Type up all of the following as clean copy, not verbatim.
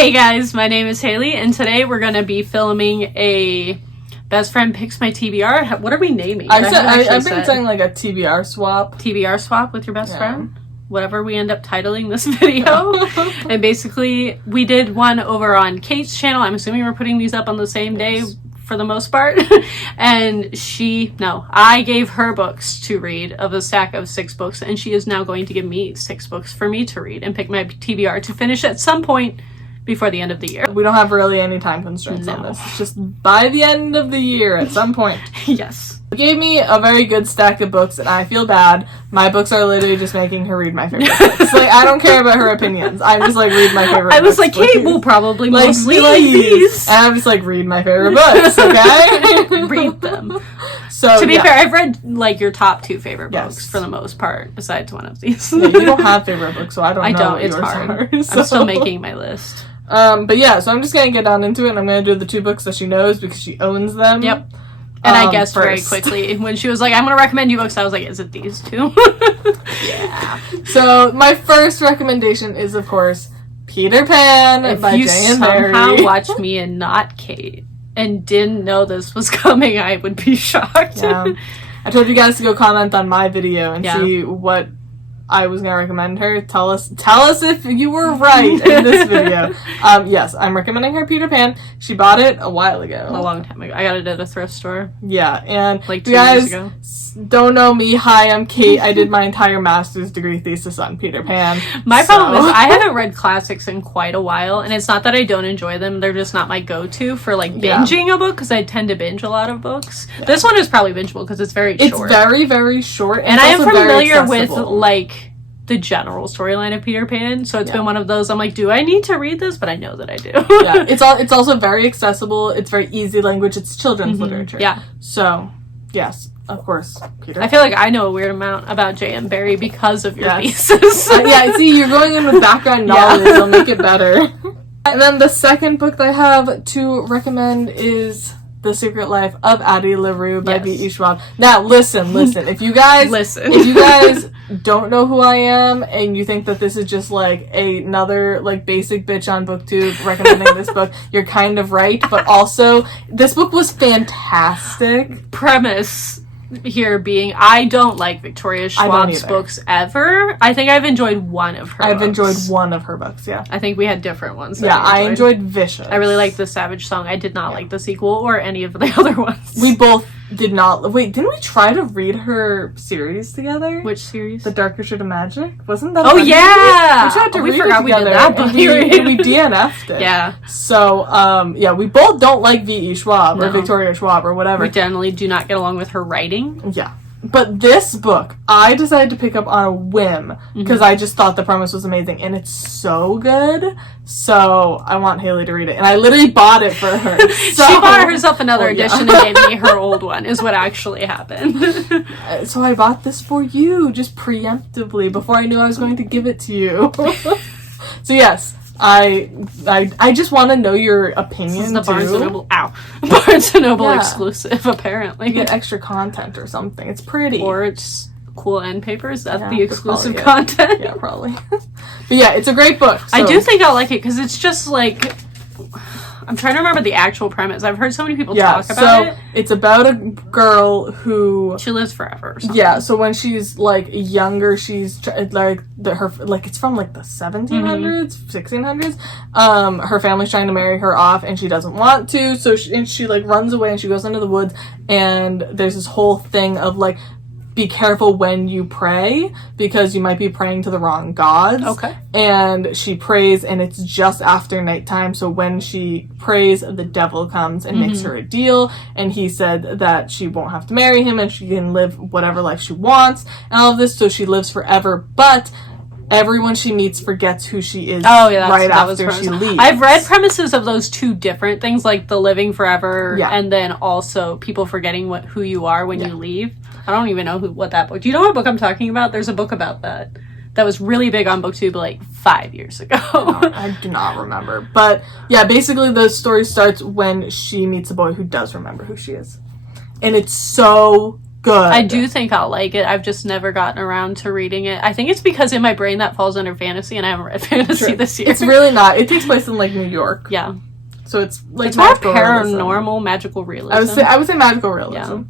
Hey guys, my name is Haley, and today we're going to be filming a Best Friend Picks My TBR. What are we naming? I've been saying like a TBR swap. TBR swap with your best friend? Whatever we end up titling this video. And basically, we did one over on Kate's channel. I'm assuming we're putting these up on the same day for the most part. And I gave her books to read of a stack of 6 books, and she is now going to give me 6 books for me to read and pick my TBR to finish at some point before the end of the year. We don't have really any time constraints on this. It's just by the end of the year at some point. Yes. She gave me a very good stack of books, and I feel bad. My books are literally just making her read my favorite books. Like, I don't care about her opinions. I'm just like, read my favorite books. I was like, Kate will probably mostly like these. And I'm just like, read my favorite books, okay? Read them. So, to be fair, I've read like your top 2 favorite books for the most part, besides one of these. Yeah, you don't have favorite books, so I don't know. It's hard. So. I'm still making my list. But yeah, so I'm just gonna get down into it, and I'm gonna do the 2 books that she knows because she owns them. Yep. And I guessed very quickly when she was like, I'm gonna recommend you books, I was like, is it these 2? Yeah. So my first recommendation is, of course, Peter Pan by J.M. Barrie. If you somehow watched me and not Kate and didn't know this was coming, I would be shocked. Yeah. I told you guys to go comment on my video and see what I was gonna recommend her. Tell us if you were right in this video. Yes, I'm recommending her Peter Pan. She bought it a while ago. A long time ago. I got it at a thrift store. Yeah, and like 2 you guys years ago. Don't know me. Hi, I'm Kate. I did my entire master's degree thesis on Peter Pan. My problem is I haven't read classics in quite a while, and it's not that I don't enjoy them. They're just not my go-to for like binging a book, because I tend to binge a lot of books. Yeah. This one is probably bingeable because it's very short. It's very, very short. And I am familiar with like the general storyline of Peter Pan, so it's been one of those, I'm like, do I need to read this? But I know that I do. Yeah, it's also very accessible. It's very easy language. It's children's literature. Yeah. So, yes, of course, Peter. I feel like I know a weird amount about J.M. Barrie because of your thesis. Yeah, see, you're going in with background knowledge. It'll make it better. And then the second book that I have to recommend is The Secret Life of Addie livery by Bff Schwab. Now, listen. If you guys don't know who I am and you think that this is just like another like basic bitch on BookTube recommending this book, you're kind of right. But also, this book was fantastic. Premise here being, I don't like Victoria Schwab's books ever. I think I've enjoyed one of her I've enjoyed one of her books, yeah. I think we had different ones. Yeah, I enjoyed Vicious. I really liked The Savage Song. I did not like the sequel or any of the other ones. We both did not. Wait, didn't we try to read her series together? Which series? The Darker Shade of Magic? Wasn't that? Oh yeah! We tried to read forgot it together. We did that, and we DNF'd it. Yeah. So, we both don't like V.E. Schwab or Victoria Schwab or whatever. We generally do not get along with her writing. Yeah. But this book, I decided to pick up on a whim because I just thought the premise was amazing, and it's so good. So I want Haley to read it, and I literally bought it for her. So, she bought herself another edition and gave me her old one. Is what actually happened. So I bought this for you, just preemptively, before I knew I was going to give it to you. So yes. I just want to know your opinion. This is the Barnes & Noble. Barnes & Noble exclusive, apparently. You get extra content or something. It's pretty. Or it's cool end papers. That's the exclusive content. Yeah, probably. But yeah, it's a great book. So. I do think I'll like it because it's just like, I'm trying to remember the actual premise. I've heard so many people talk about it. It's about a girl who she lives forever or something. Yeah, so when she's like younger, she's like it's from like the 1700s, 1600s. Her family's trying to marry her off, and she doesn't want to. So she like runs away, and she goes into the woods, and there's this whole thing of like, be careful when you pray because you might be praying to the wrong gods. Okay. And she prays, and it's just after nighttime. So when she prays, the devil comes and makes her a deal. And he said that she won't have to marry him and she can live whatever life she wants and all of this. So she lives forever. But everyone she meets forgets who she is right after she leaves. I've read premises of those 2 different things, like the living forever and then also people forgetting who you are when you leave. I don't even know what that book. Do you know what book I'm talking about? There's a book about that was really big on BookTube like 5 years ago. I do not remember. But yeah, basically the story starts when she meets a boy who does remember who she is. And it's so good. I do think I'll like it. I've just never gotten around to reading it. I think it's because in my brain that falls under fantasy, and I haven't read fantasy this year. It's really not. It takes place in, like, New York. Yeah. So it's, like, it's more paranormal, magical realism. I would say magical realism. Yeah.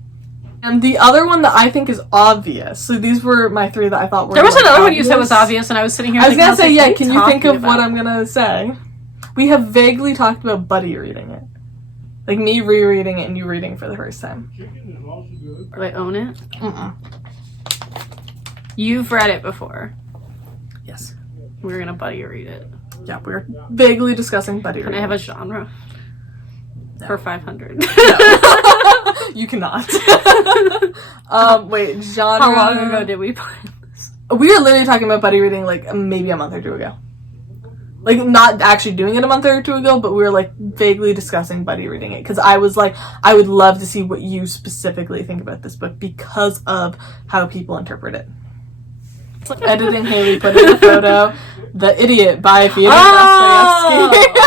And the other one that I think is obvious. So these were my 3 that I thought were There was like, another obvious. one you said was obvious, and I was sitting here I was thinking, going to say, yeah, like, can you think of about? what I'm going to say? We have vaguely talked about buddy reading it. Like, me rereading it and you reading for the first time. Do I own it? You've read it before. Yes. We're going to buddy read it. Yeah, we're vaguely discussing buddy reading. Can I have a genre? No. For 500. No. You cannot. Wait, genre. How long ago did we plan this? We were literally talking about buddy reading, like, maybe a month or 2 ago. Like, not actually doing it a month or 2 ago, but we were, like, vaguely discussing buddy reading it. Because I was like, I would love to see what you specifically think about this book because of how people interpret it. Editing Haley put in a photo. The Idiot by Fyodor Dostoevsky.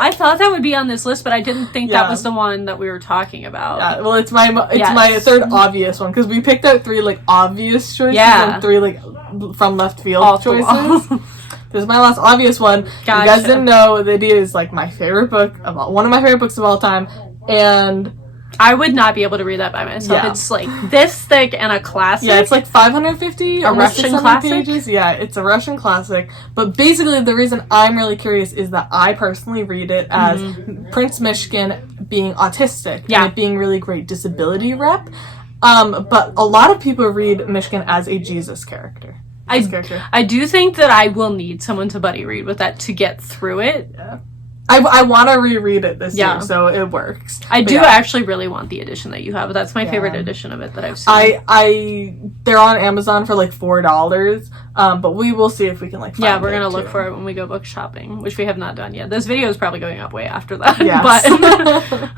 I thought that would be on this list, but I didn't think that was the one that we were talking about. Yeah, well, it's my third obvious one, because we picked out 3, like, obvious choices and 3, like, from left field choices. This is my last obvious one. Gotcha. You guys didn't know, The Idiot is, like, my favorite book, one of my favorite books of all time, and I would not be able to read that by myself. Yeah. It's like this thick and a classic. Yeah, it's like 550 a Russian classic pages. Yeah, it's a Russian classic. But basically, the reason I'm really curious is that I personally read it as Prince Mishkin being autistic and it being really great disability rep. But a lot of people read Mishkin as a Jesus character. I do think that I will need someone to buddy read with that to get through it. Yeah. I want to reread it this year, so it works. I do actually really want the edition that you have. That's my favorite edition of it that I've seen. They're on Amazon for like $4, but we will see if we can find we're gonna look for it when we go book shopping, which we have not done yet. This video is probably going up way after that. Yes.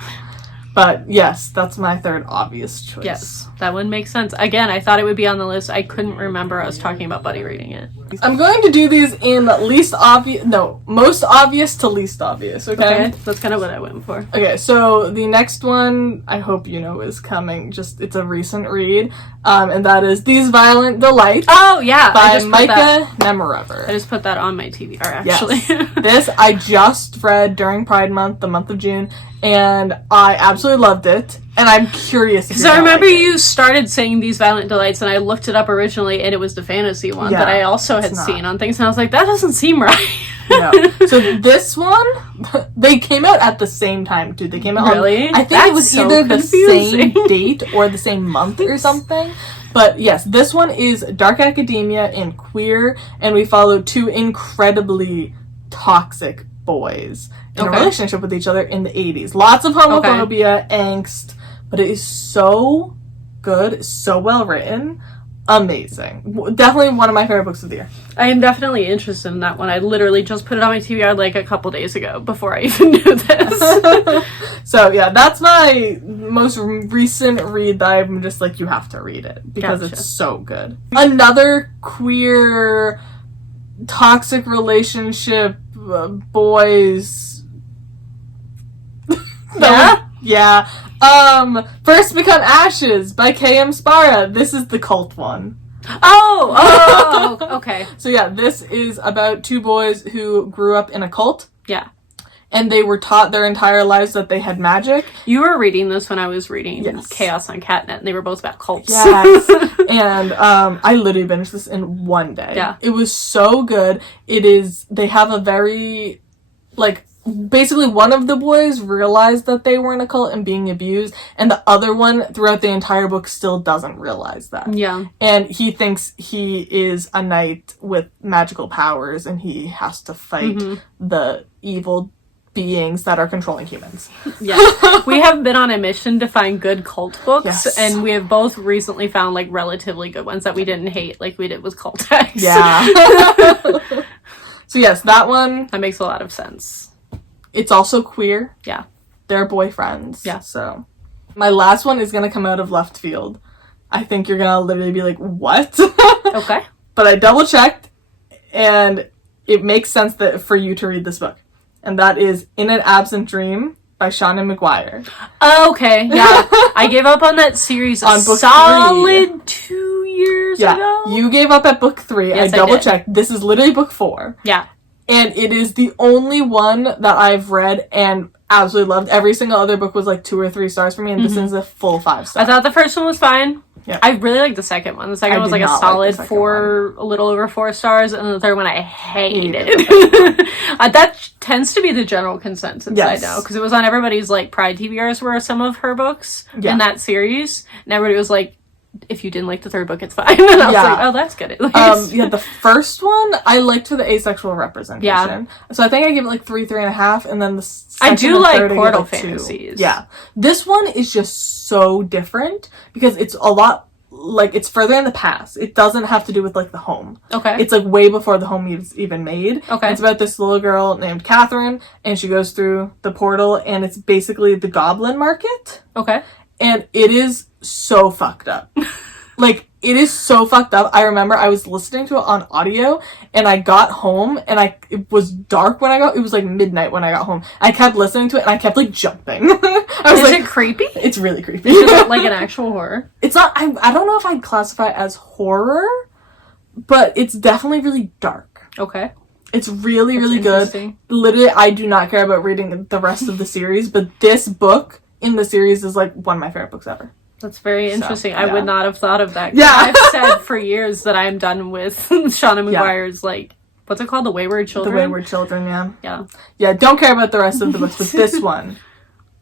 But yes, that's my third obvious choice. Yes, that one makes sense. Again, I thought it would be on the list. I couldn't remember us talking about buddy reading it. I'm going to do these in most obvious to least obvious, okay? That's kind of what I went for. Okay, so the next one, I hope you know is coming. It's a recent read, and that is These Violent Delights. Oh, yeah. By Micah Nemirover. I just put that on my TBR, actually. Yes. This I just read during Pride Month, the month of June, and I absolutely loved it, and I'm curious. Because I remember you started saying These Violent Delights, and I looked it up originally, and it was the fantasy one that I also had seen on things, and I was like, that doesn't seem right. No. So this one, they came out at the same time, too. They came out I think it was either the same date or the same month or something. But yes, this one is dark academia and queer, and we follow 2 incredibly toxic boys in a relationship with each other in the 80s. Lots of homophobia, angst, but it is so good, so well written, amazing. Definitely one of my favorite books of the year. I am definitely interested in that one. I literally just put it on my TBR like a couple days ago before I even knew this. So yeah, that's my most recent read that I'm just like, you have to read it because it's so good. Another queer toxic relationship, boys. Yeah. First Become Ashes by K.M. Spara. This is the cult one. Oh, okay. So yeah, this is about 2 boys who grew up in a cult. Yeah. And they were taught their entire lives that they had magic. You were reading this when I was reading Chaos on Catnet, and they were both about cults. Yes. And I literally binged this in one day. Yeah. It was so good. They have a very, basically one of the boys realized that they were in a cult and being abused, and the other one throughout the entire book still doesn't realize that. Yeah. And he thinks he is a knight with magical powers, and he has to fight the evil beings that are controlling humans. Yeah. We have been on a mission to find good cult books, and we have both recently found relatively good ones that we didn't hate like we did with Cult X. Yeah. So yes, that one. That makes a lot of sense. It's also queer. Yeah. They're boyfriends. Yeah. So my last one is going to come out of left field. I think you're going to literally be like, what? Okay. But I double checked, and it makes sense for you to read this book. And that is In an Absent Dream by Shauna McGuire. Okay, yeah. I gave up on that series On book solid 2 years ago. You gave up at book 3. Yes, I double-checked. This is literally book 4. Yeah. And it is the only one that I've read and absolutely loved. Every single other book was like 2 or 3 stars for me, and this is a full 5 stars. I thought the first one was fine. Yeah. I really liked the second one. The second one was like a solid 4, a little over 4 stars, and the third one I hated. That tends to be the general consensus, yes. I know, because it was on everybody's like Pride TBRs were some of her books in that series, and everybody was like, if you didn't like the third book, it's fine. And I was like, oh, that's good at least. The first one I liked for the asexual representation. Yeah. So I think I gave it like 3.5, and then the second I do and like third, portal I gave it 2. fantasies. Yeah. This one is just so different because it's a lot, like, it's further in the past. It doesn't have to do with, like, the home. Okay. It's, like, way before the home is even made. Okay. It's about this little girl named Catherine, and she goes through the portal, and it's basically the goblin market. Okay. And it is so fucked up. Like, it is so fucked up. I remember I was listening to it on audio, and I got home, and it was dark when it was like midnight when I got home. I kept listening to it, and I kept like jumping. Is it creepy? It's really creepy. Is it like an actual horror? It's not, I don't know if I'd classify it as horror, but it's definitely really dark. Okay. It's really, really good. Literally, I do not care about reading the rest of the series, but this book in the series is like one of my favorite books ever. That's very interesting. I would not have thought of that. Yeah. I've said for years that I'm done with Shauna McGuire's, like, what's it called? The Wayward Children? The Wayward Children, yeah. Yeah. Yeah, don't care about the rest of the books, but this one,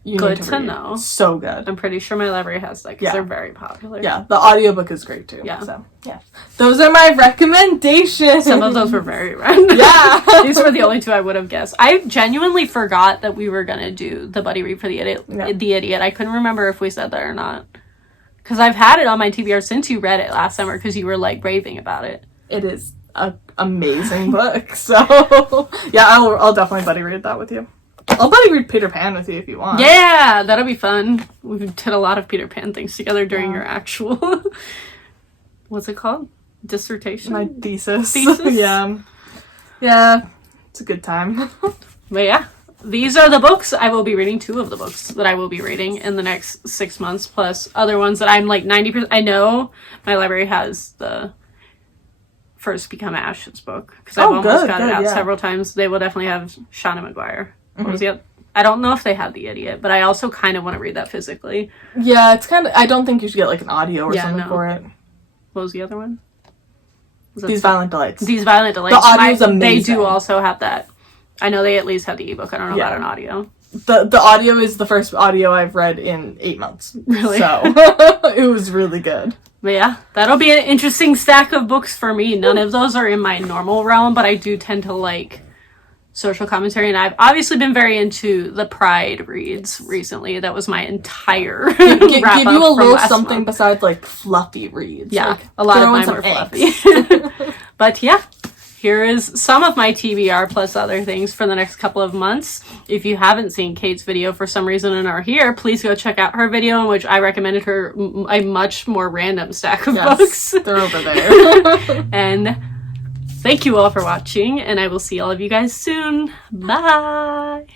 you good need to know. So good. I'm pretty sure my library has that because they're very popular. Yeah, the audiobook is great too. Yeah. So, yeah. Those are my recommendations. Some of those were very random. Yeah. These were the only 2 I would have guessed. I genuinely forgot that we were going to do the Buddy Read for the Idiot. Yeah. The Idiot. I couldn't remember if we said that or not. Because I've had it on my TBR since you read it last summer because you were, like, raving about it. It is an amazing book. So, yeah, I'll definitely buddy read that with you. I'll buddy read Peter Pan with you if you want. Yeah, that'll be fun. We did a lot of Peter Pan things together during your actual... what's it called? Dissertation? My thesis. Yeah. Yeah, it's a good time. But yeah. These are the books I will be reading. 2 of the books that I will be reading in the next 6 months, plus other ones that I'm like 90%. I know my library has the First Become Ashes book because I've almost got it out several times. They will definitely have Shauna McGuire. What was the other? I don't know if they have The Idiot, but I also kind of want to read that physically. Yeah, it's kind of. I don't think you should get like an audio or something for it. What was the other one? These Violent Delights. These Violent Delights. The audio is amazing. They do also have that. I know they at least have the ebook. I don't know about an audio. The audio is the first audio I've read in 8 months. Really? So, it was really good. But yeah, that'll be an interesting stack of books for me. None of those are in my normal realm, but I do tend to like social commentary, and I've obviously been very into the Pride reads recently. That was my entire give you a little something besides like fluffy reads. Yeah, like, a lot of mine were fluffy. But yeah. Here is some of my TBR plus other things for the next couple of months. If you haven't seen Kate's video for some reason and are here, please go check out her video in which I recommended her a much more random stack of books. They're over there. And thank you all for watching, and I will see all of you guys soon. Bye!